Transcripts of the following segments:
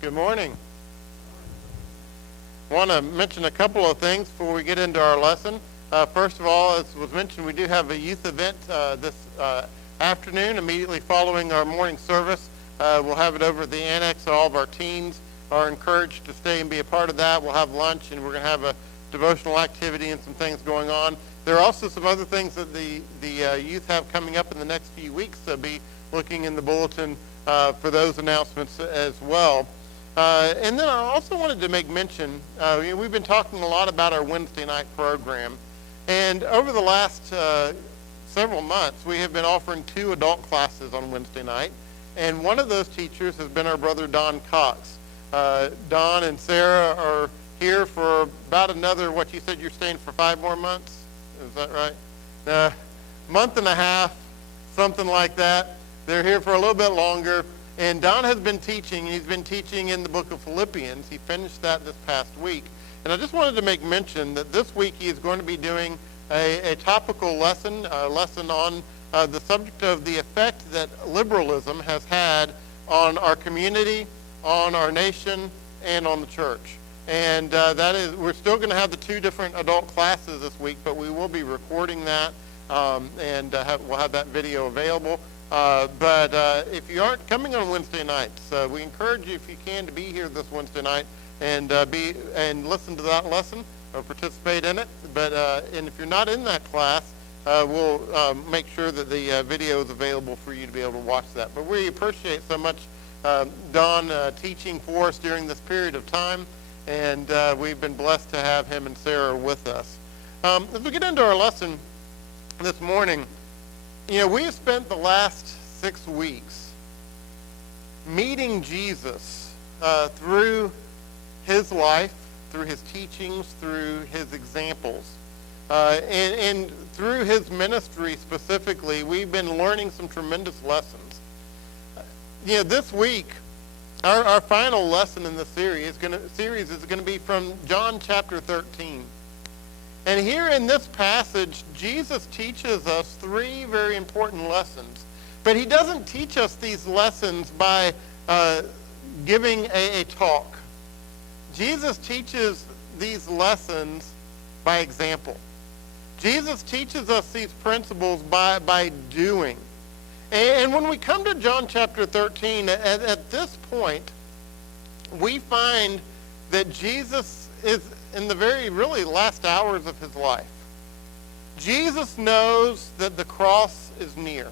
Good morning. I want to mention a couple of things before we get into our lesson. First of all, as was mentioned, we do have a youth event this afternoon immediately following our morning service. We'll have it over at the annex. All of our teens are encouraged to stay and be a part of that. We'll have lunch, and we're going to have a devotional activity and some things going on. There are also some other things that the youth have coming up in the next few weeks. So be looking in the bulletin for those announcements as well. And then I also wanted to make mention, we've been talking a lot about our Wednesday night program. And over the last several months, we have been offering 2 adult classes on Wednesday night. And one of those teachers has been our brother Don Cox. Don and Sarah are here for about another, what you said you're staying for 5 more months? Is that right? Month and a half, something like that. They're here for a little bit longer. And Don has been teaching. He's been teaching in the book of Philippians. He finished that this past week. And I just wanted to make mention that this week he is going to be doing a topical lesson, a lesson on the subject of the effect that liberalism has had on our community, on our nation, and on the church. And that is, we're still going to have the 2 different adult classes this week, but we will be recording that, and we'll have that video available. But if you aren't coming on Wednesday nights, we encourage you, if you can, to be here this Wednesday night and listen to that lesson or participate in it. But and if you're not in that class, we'll make sure that the video is available for you to be able to watch that. But we appreciate so much Don teaching for us during this period of time, and we've been blessed to have him and Sarah with us. As we get into our lesson this morning, we have spent the last 6 weeks meeting Jesus through his life, through his teachings, through his examples. And through his ministry specifically, we've been learning some tremendous lessons. This week, our final lesson in the series is going to be from John chapter 13. And here in this passage, Jesus teaches us 3 very important lessons. But he doesn't teach us these lessons by giving a talk. Jesus teaches these lessons by example. Jesus teaches us these principles by doing. And when we come to John chapter 13, at this point, we find that Jesus is in the very, really last hours of his life. Jesus knows that the cross is near.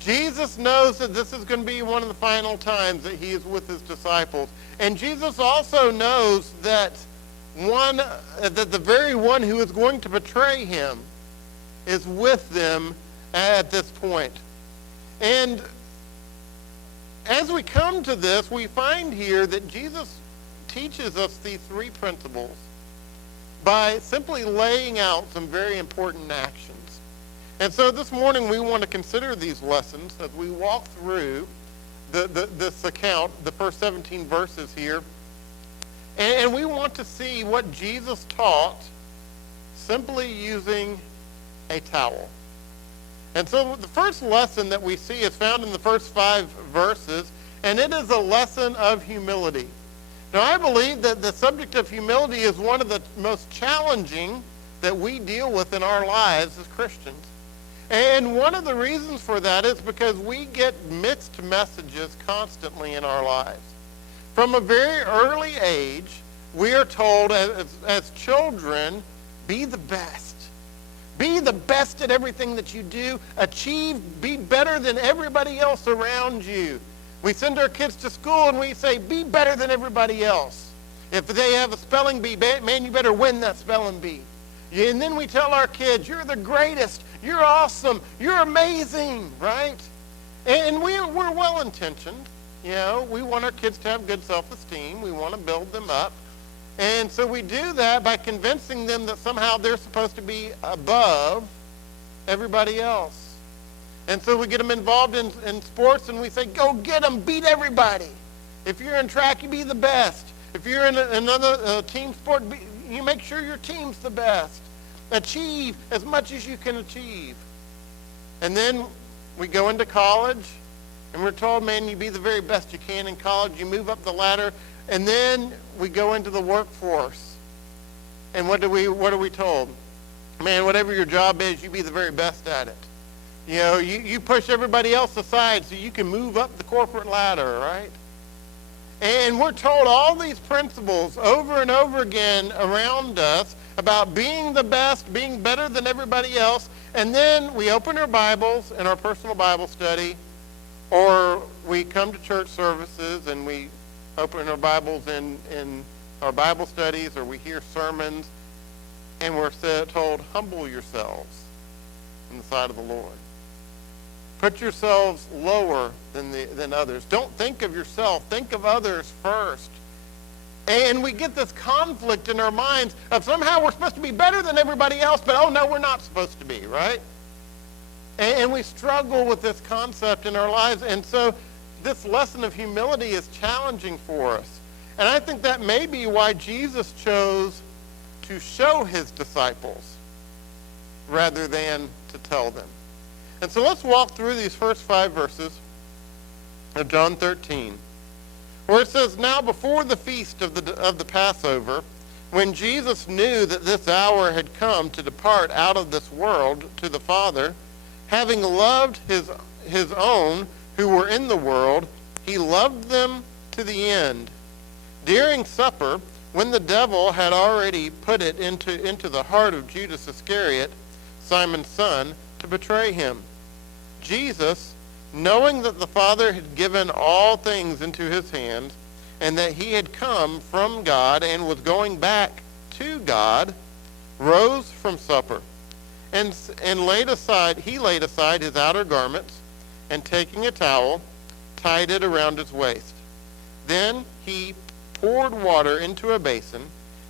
Jesus knows that this is going to be one of the final times that he is with his disciples. And Jesus also knows that the very one who is going to betray him is with them at this point. And as we come to this, we find here that Jesus teaches us these 3 principles by simply laying out some very important actions. And so this morning we want to consider these lessons as we walk through this account, the first 17 verses here. And we want to see what Jesus taught simply using a towel. And so the first lesson that we see is found in the first 5 verses, and it is a lesson of humility. Now, I believe that the subject of humility is one of the most challenging that we deal with in our lives as Christians. And one of the reasons for that is because we get mixed messages constantly in our lives. From a very early age, we are told as children, be the best. Be the best at everything that you do. Achieve, be better than everybody else around you. We send our kids to school and we say, be better than everybody else. If they have a spelling bee, man, you better win that spelling bee. And then we tell our kids, you're the greatest, you're awesome, you're amazing, right? And we're well-intentioned. We want our kids to have good self-esteem. We want to build them up. And so we do that by convincing them that somehow they're supposed to be above everybody else. And so we get them involved in sports, and we say, go get them, beat everybody. If you're in track, you be the best. If you're in another team sport, you make sure your team's the best. Achieve as much as you can achieve. And then we go into college, And we're told, man, you be the very best you can in college. You move up the ladder. And then we go into the workforce. And what are we told? Man, whatever your job is, you be the very best at it. You know, you push everybody else aside so you can move up the corporate ladder, right? And we're told all these principles over and over again around us about being the best, being better than everybody else. And then we open our Bibles in our personal Bible study, or we come to church services and we open our Bibles in our Bible studies, or we hear sermons, and we're told, humble yourselves in the sight of the Lord. Put yourselves lower than others. Don't think of yourself. Think of others first. And we get this conflict in our minds of somehow we're supposed to be better than everybody else, but oh no, we're not supposed to be, right? And we struggle with this concept in our lives. And so this lesson of humility is challenging for us. And I think that may be why Jesus chose to show his disciples rather than to tell them. And so let's walk through these first 5 verses of John 13, where it says, now before the feast of the Passover, when Jesus knew that this hour had come to depart out of this world to the Father, having loved his own who were in the world, he loved them to the end. During supper, when the devil had already put it into the heart of Judas Iscariot, Simon's son, to betray him, Jesus, knowing that the Father had given all things into his hands, and that he had come from God and was going back to God, rose from supper, and laid aside his outer garments, and taking a towel, tied it around his waist. Then he poured water into a basin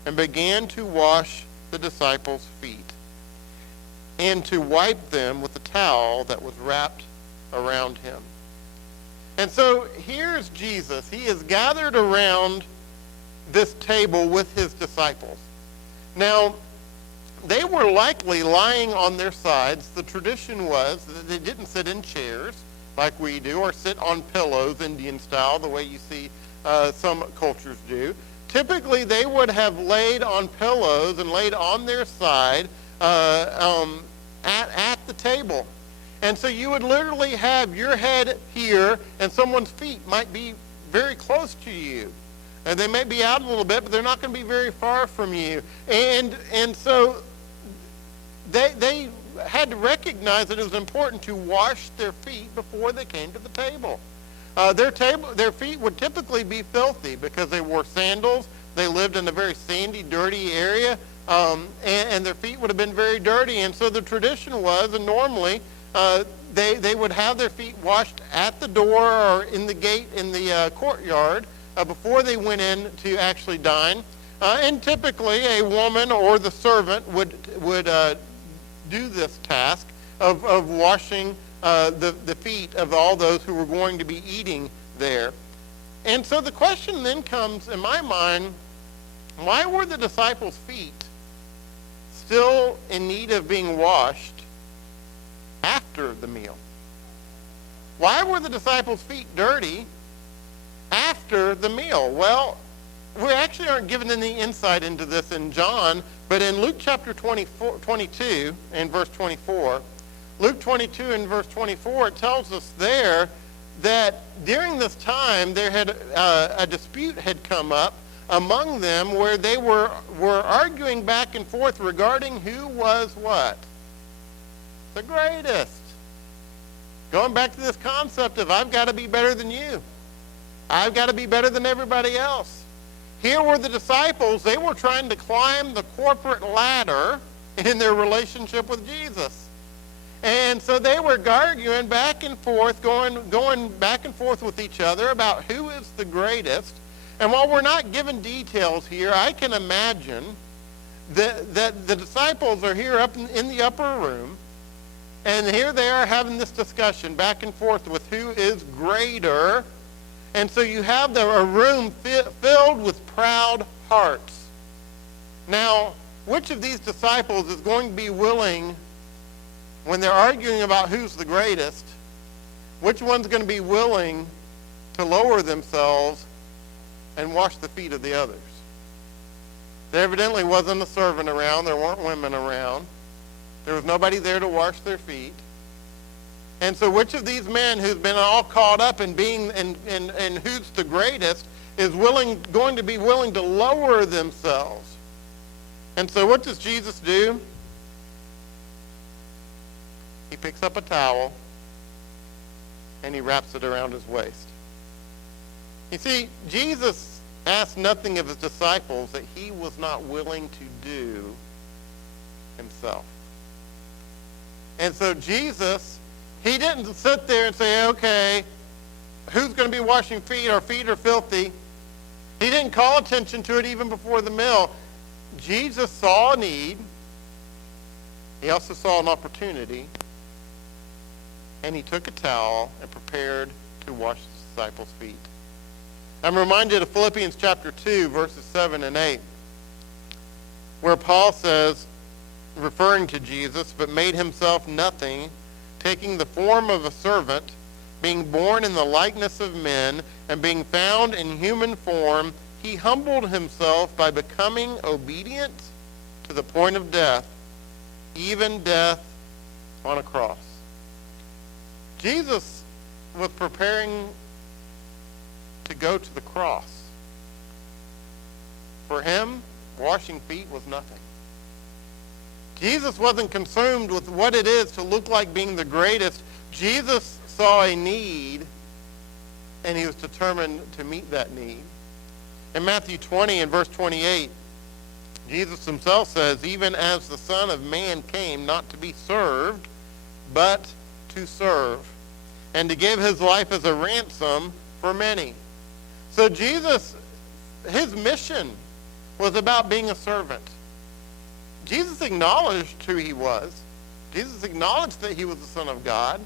and began to wash the disciples' feet, and to wipe them with the towel that was wrapped around him. And so here's Jesus. He is gathered around this table with his disciples. Now, they were likely lying on their sides. The tradition was that they didn't sit in chairs like we do, or sit on pillows, Indian style, the way you see some cultures do. Typically, they would have laid on pillows and laid on their side at the table. And so you would literally have your head here, and someone's feet might be very close to you. And they may be out a little bit, but they're not going to be very far from you. And so they had to recognize that it was important to wash their feet before they came to the table. Their feet would typically be filthy because they wore sandals. They lived in a very sandy, dirty area, and their feet would have been very dirty. And so the tradition was, and normally, they would have their feet washed at the door or in the gate in the courtyard before they went in to actually dine. And typically, a woman or the servant would do this task of washing the feet of all those who were going to be eating there. And so the question then comes in my mind, why were the disciples' feet still in need of being washed after the meal? Why were the disciples' feet dirty after the meal? Well, we actually aren't given any insight into this in John, but in Luke chapter 22 and verse 24, Luke 22 and verse 24, it tells us there that during this time there had a dispute had come up among them where they were arguing back and forth regarding who was what? The greatest. Going back to this concept of I've got to be better than you. I've got to be better than everybody else. Here were the disciples. They were trying to climb the corporate ladder in their relationship with Jesus. And so they were arguing back and forth, going back and forth with each other about who is the greatest. And while we're not given details here, I can imagine that the disciples are here up in the upper room, and here they are having this discussion back and forth with who is greater. And so you have a room filled with proud hearts. Now, which of these disciples is going to be willing, when they're arguing about who's the greatest, Which one's going to be willing to lower themselves and wash the feet of the others? There evidently wasn't a servant around. There weren't women around. There was nobody there to wash their feet. And so which of these men who's been all caught up in being and who's the greatest is going to be willing to lower themselves? And so what does Jesus do? He picks up a towel and he wraps it around his waist. You see, Jesus asked nothing of his disciples that he was not willing to do himself. And so Jesus, he didn't sit there and say, okay, who's going to be washing feet? Our feet are filthy. He didn't call attention to it even before the meal. Jesus saw a need. He also saw an opportunity. And he took a towel and prepared to wash his disciples' feet. I'm reminded of Philippians chapter 2, verses 7 and 8, where Paul says, referring to Jesus, but made himself nothing, taking the form of a servant, being born in the likeness of men, and being found in human form, he humbled himself by becoming obedient to the point of death, even death on a cross. Jesus was preparing to go to the cross. For him, washing feet was nothing. Jesus wasn't consumed with what it is to look like being the greatest. Jesus saw a need, and he was determined to meet that need. In Matthew 20 and verse 28, Jesus himself says, even as the Son of Man came not to be served, but to serve, and to give his life as a ransom for many. So Jesus, his mission was about being a servant. Jesus acknowledged who he was. Jesus acknowledged that he was the Son of God.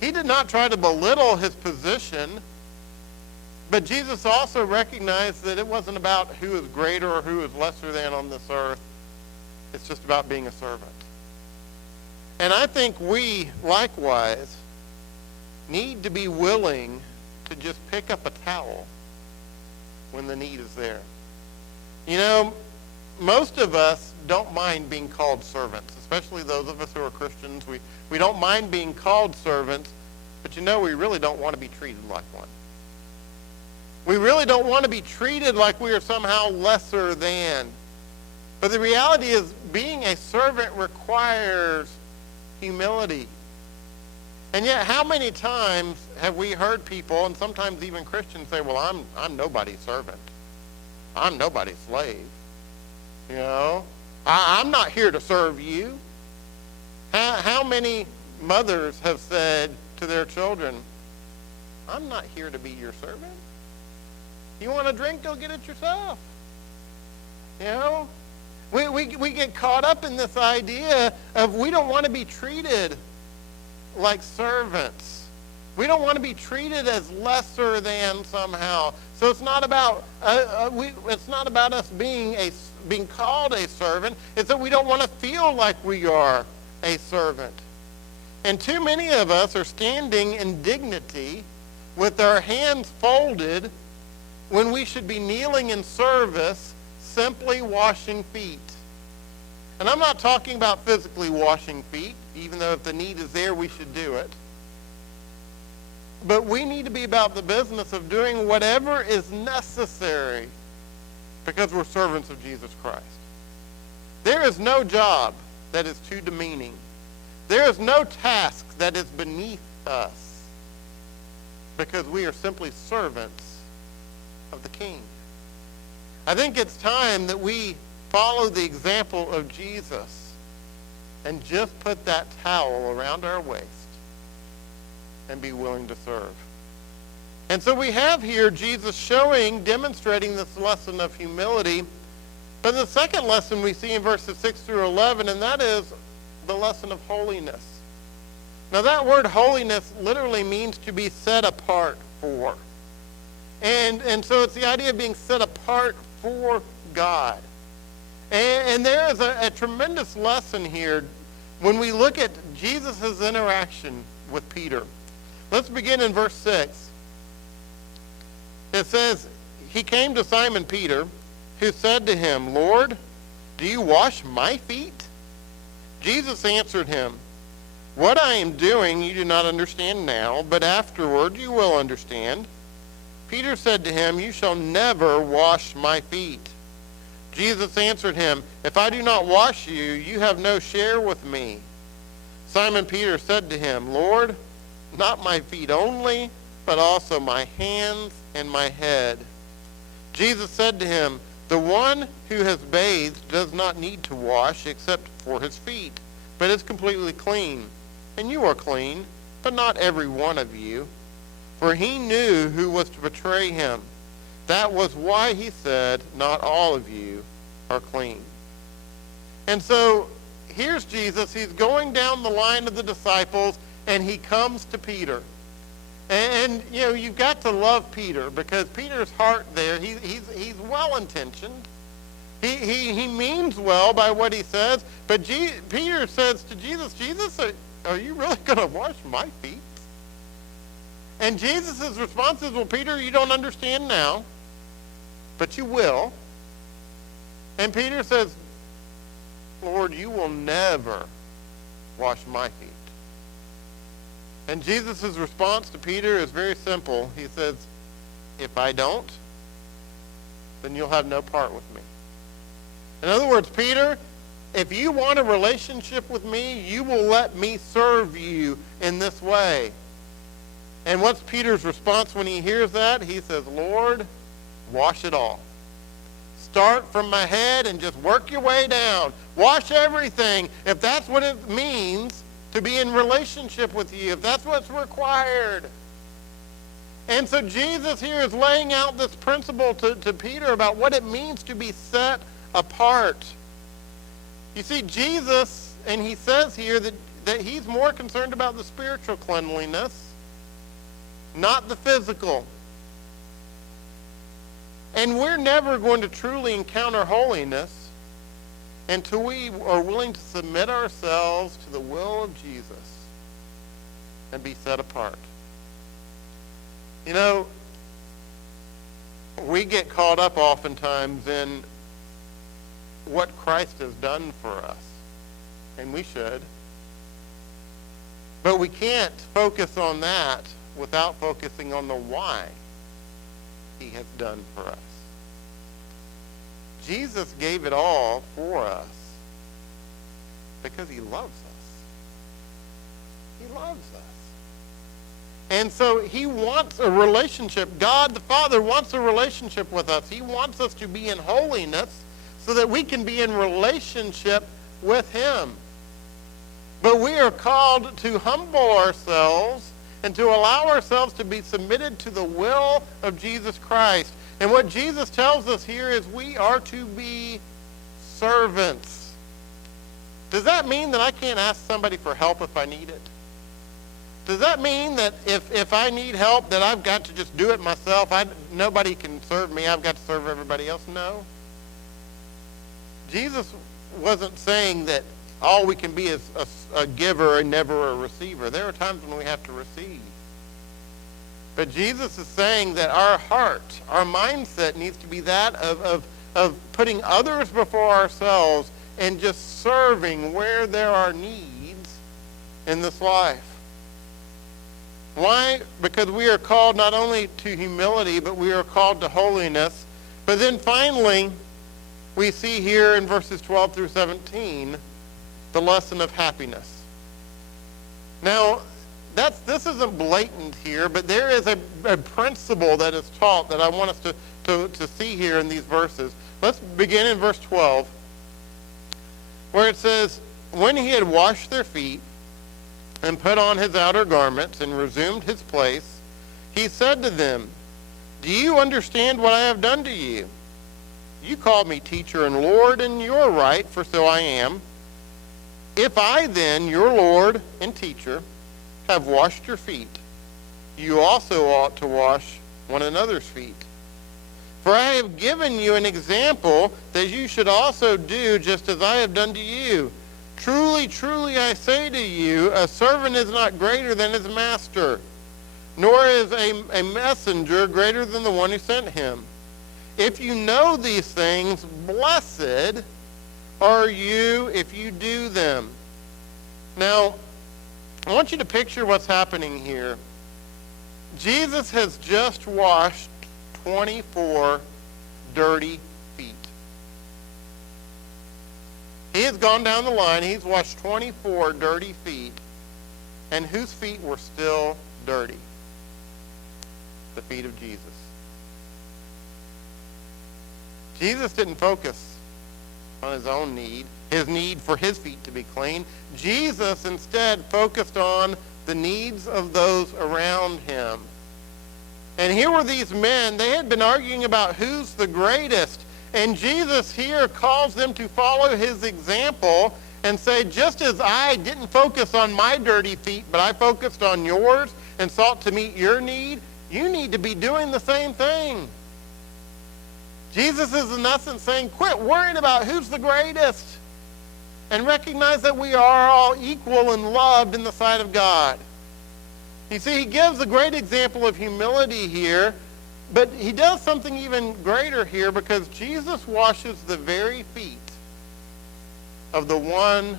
He did not try to belittle his position, but Jesus also recognized that it wasn't about who is greater or who is lesser than on this earth. It's just about being a servant. And I think we, likewise, need to be willing to just pick up a towel when the need is there. You know, most of us don't mind being called servants, especially those of us who are Christians. We don't mind being called servants, but you know, we really don't want to be treated like one. We really don't want to be treated like we are somehow lesser than. But the reality is, being a servant requires humility. And yet, how many times have we heard people, and sometimes even Christians, say, well, I'm nobody's servant. I'm nobody's slave. You know, I'm not here to serve you. How many mothers have said to their children, I'm not here to be your servant. You want a drink, go get it yourself. You know, we get caught up in this idea of we don't want to be treated like servants. We don't want to be treated as lesser than somehow. So it's not about it's not about us being called a servant. It's that we don't want to feel like we are a servant. And too many of us are standing in dignity with our hands folded when we should be kneeling in service, simply washing feet. And I'm not talking about physically washing feet, even though if the need is there, we should do it. But we need to be about the business of doing whatever is necessary because we're servants of Jesus Christ. There is no job that is too demeaning. There is no task that is beneath us because we are simply servants of the King. I think it's time that we follow the example of Jesus and just put that towel around our waist and be willing to serve. And so we have here Jesus demonstrating this lesson of humility. But the second lesson we see in verses 6 through 11, and that is the lesson of holiness. Now that word holiness literally means to be set apart for. And so it's the idea of being set apart for God. And there is a tremendous lesson here when we look at Jesus' interaction with Peter. Let's begin in verse 6. It says, he came to Simon Peter, who said to him, Lord, do you wash my feet? Jesus answered him, what I am doing you do not understand now, but afterward you will understand. Peter said to him, you shall never wash my feet. Jesus answered him, if I do not wash you, you have no share with me. Simon Peter said to him, Lord, not my feet only, but also my hands and my head. Jesus said to him, the one who has bathed does not need to wash except for his feet, but is completely clean. And you are clean, but not every one of you. For he knew who was to betray him. That was why he said, not all of you are clean. And so here's Jesus. He's going down the line of the disciples, and he comes to Peter. And you know, you've got to love Peter, because Peter's heart there, he's well-intentioned. He means well by what he says, but Peter says to Jesus, Jesus, are you really going to wash my feet? And Jesus' response is, well, Peter, you don't understand now, but you will. And Peter says, Lord, you will never wash my feet. And Jesus' response to Peter is very simple. He says, if I don't, then you'll have no part with me. In other words, Peter, if you want a relationship with me, you will let me serve you in this way. And what's Peter's response when he hears that? He says, Lord, wash it all. Start from my head and just work your way down. Wash everything. If that's what it means to be in relationship with you, if that's what's required. And so Jesus here is laying out this principle to Peter about what it means to be set apart. You see, Jesus, and he says here that he's more concerned about the spiritual cleanliness, not the physical. And we're never going to truly encounter holiness until we are willing to submit ourselves to the will of Jesus and be set apart. You know, we get caught up oftentimes in what Christ has done for us, and we should. But we can't focus on that without focusing on the why he has done for us. Jesus gave it all for us because he loves us. He loves us. And so he wants a relationship. God the Father wants a relationship with us. He wants us to be in holiness so that we can be in relationship with him. But we are called to humble ourselves and to allow ourselves to be submitted to the will of Jesus Christ. And what Jesus tells us here is we are to be servants. Does that mean that I can't ask somebody for help if I need it? Does that mean that if I need help that I've got to just do it myself? Nobody can serve me. I've got to serve everybody else? No. Jesus wasn't saying that all we can be is a giver and never a receiver. There are times when we have to receive. But Jesus is saying that our heart, our mindset needs to be that of putting others before ourselves and just serving where there are needs in this life. Why? Because we are called not only to humility, but we are called to holiness. But then finally, we see here in verses 12 through 17, the lesson of happiness. Now, this isn't blatant here, but there is a principle that is taught that I want us to see here in these verses. Let's begin in verse 12, where it says, when he had washed their feet and put on his outer garments and resumed his place, he said to them, do you understand what I have done to you? You called me teacher and Lord, and you are right, for so I am. If I then, your Lord and teacher, have washed your feet, you also ought to wash one another's feet. For I have given you an example that you should also do just as I have done to you. Truly, truly, I say to you, a servant is not greater than his master, nor is a messenger greater than the one who sent him. If you know these things, blessed are you if you do them. Now, I want you to picture what's happening here. Jesus has just washed 24 dirty feet. He has gone down the line. He's washed 24 dirty feet. And whose feet were still dirty? The feet of Jesus. Jesus didn't focus on his own need, his need for his feet to be clean. Jesus instead focused on the needs of those around him. And here were these men. They had been arguing about who's the greatest. And Jesus here calls them to follow his example and say, just as I didn't focus on my dirty feet, but I focused on yours and sought to meet your need, you need to be doing the same thing. Jesus is in essence saying, quit worrying about who's the greatest and recognize that we are all equal and loved in the sight of God. You see, he gives a great example of humility here, but he does something even greater here because Jesus washes the very feet of the one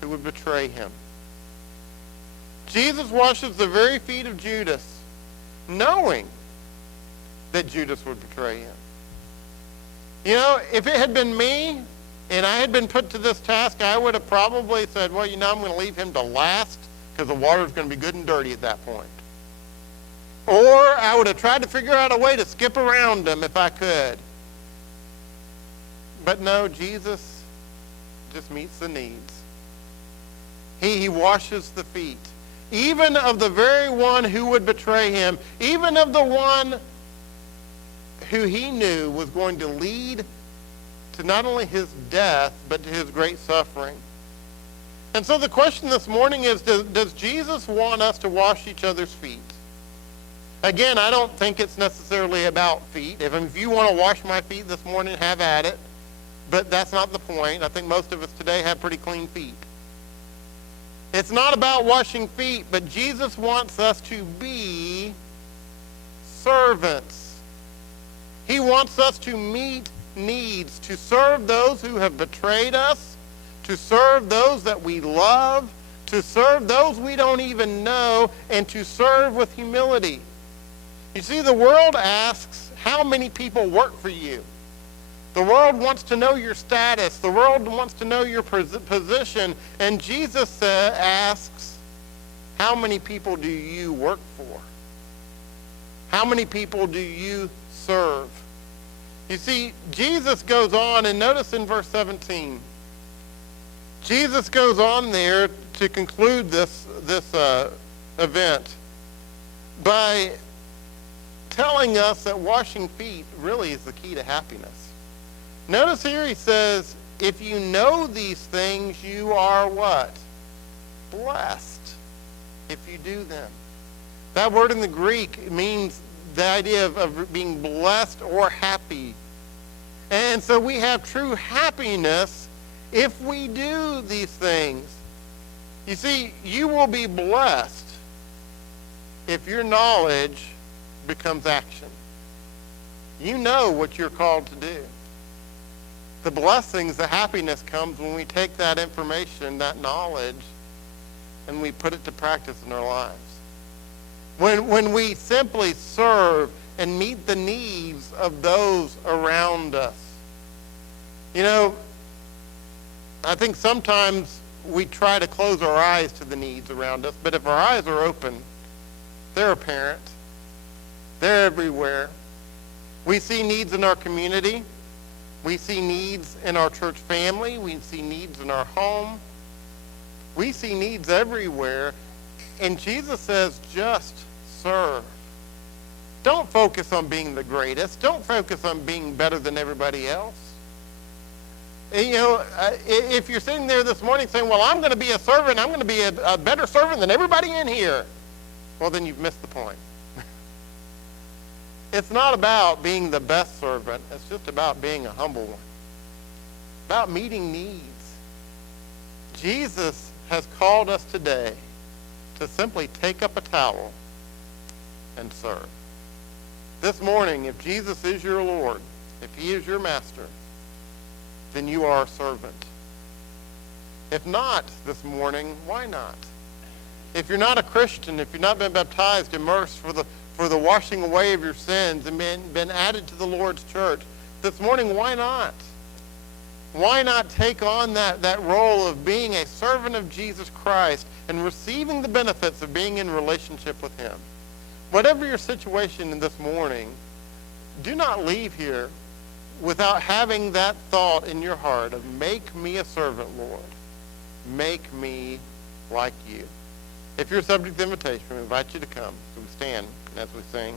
who would betray him. Jesus washes the very feet of Judas, knowing that Judas would betray him. You know, if it had been me and I had been put to this task, I would have probably said, well, I'm going to leave him to last because the water's going to be good and dirty at that point. Or I would have tried to figure out a way to skip around him if I could. But no, Jesus just meets the needs. He washes the feet, even of the very one who would betray him, even of the one who he knew was going to lead to not only his death, but to his great suffering. And so the question this morning is, does Jesus want us to wash each other's feet? Again, I don't think it's necessarily about feet. If you want to wash my feet this morning, have at it. But that's not the point. I think most of us today have pretty clean feet. It's not about washing feet, but Jesus wants us to be servants. He wants us to meet needs, to serve those who have betrayed us, to serve those that we love, to serve those we don't even know, and to serve with humility. You see, the world asks how many people work for you. The world wants to know your status. The world wants to know your position. And Jesus asks, how many people do you work for? How many people do you serve? You see, Jesus goes on, and notice in verse 17, Jesus goes on there to conclude this event by telling us that washing feet really is the key to happiness. Notice here he says, if you know these things, you are what? Blessed if you do them. That word in the Greek means the idea of being blessed or happy. And so we have true happiness if we do these things. You see, you will be blessed if your knowledge becomes action. You know what you're called to do. The blessings, the happiness comes when we take that information, that knowledge, and we put it to practice in our lives. When we simply serve and meet the needs of those around us. You know, I think sometimes we try to close our eyes to the needs around us, but if our eyes are open, they're apparent. They're everywhere. We see needs in our community. We see needs in our church family. We see needs in our home. We see needs everywhere. And Jesus says, just serve. Don't focus on being the greatest. Don't focus on being better than everybody else. And, you know, if you're sitting there this morning saying, well, I'm going to be a servant, I'm going to be a better servant than everybody in here, well, then you've missed the point. It's not about being the best servant. It's just about being a humble one. About meeting needs. Jesus has called us today to simply take up a towel and serve. This morning, if Jesus is your Lord, if he is your master, then you are a servant. If not this morning, why not? If you're not a Christian, if you've not been baptized, immersed for the washing away of your sins and been added to the Lord's church, this morning, why not? Why not take on that role of being a servant of Jesus Christ and receiving the benefits of being in relationship with him? Whatever your situation this morning, do not leave here without having that thought in your heart of, make me a servant, Lord. Make me like you. If you're subject to invitation, we invite you to come. So we stand as we sing.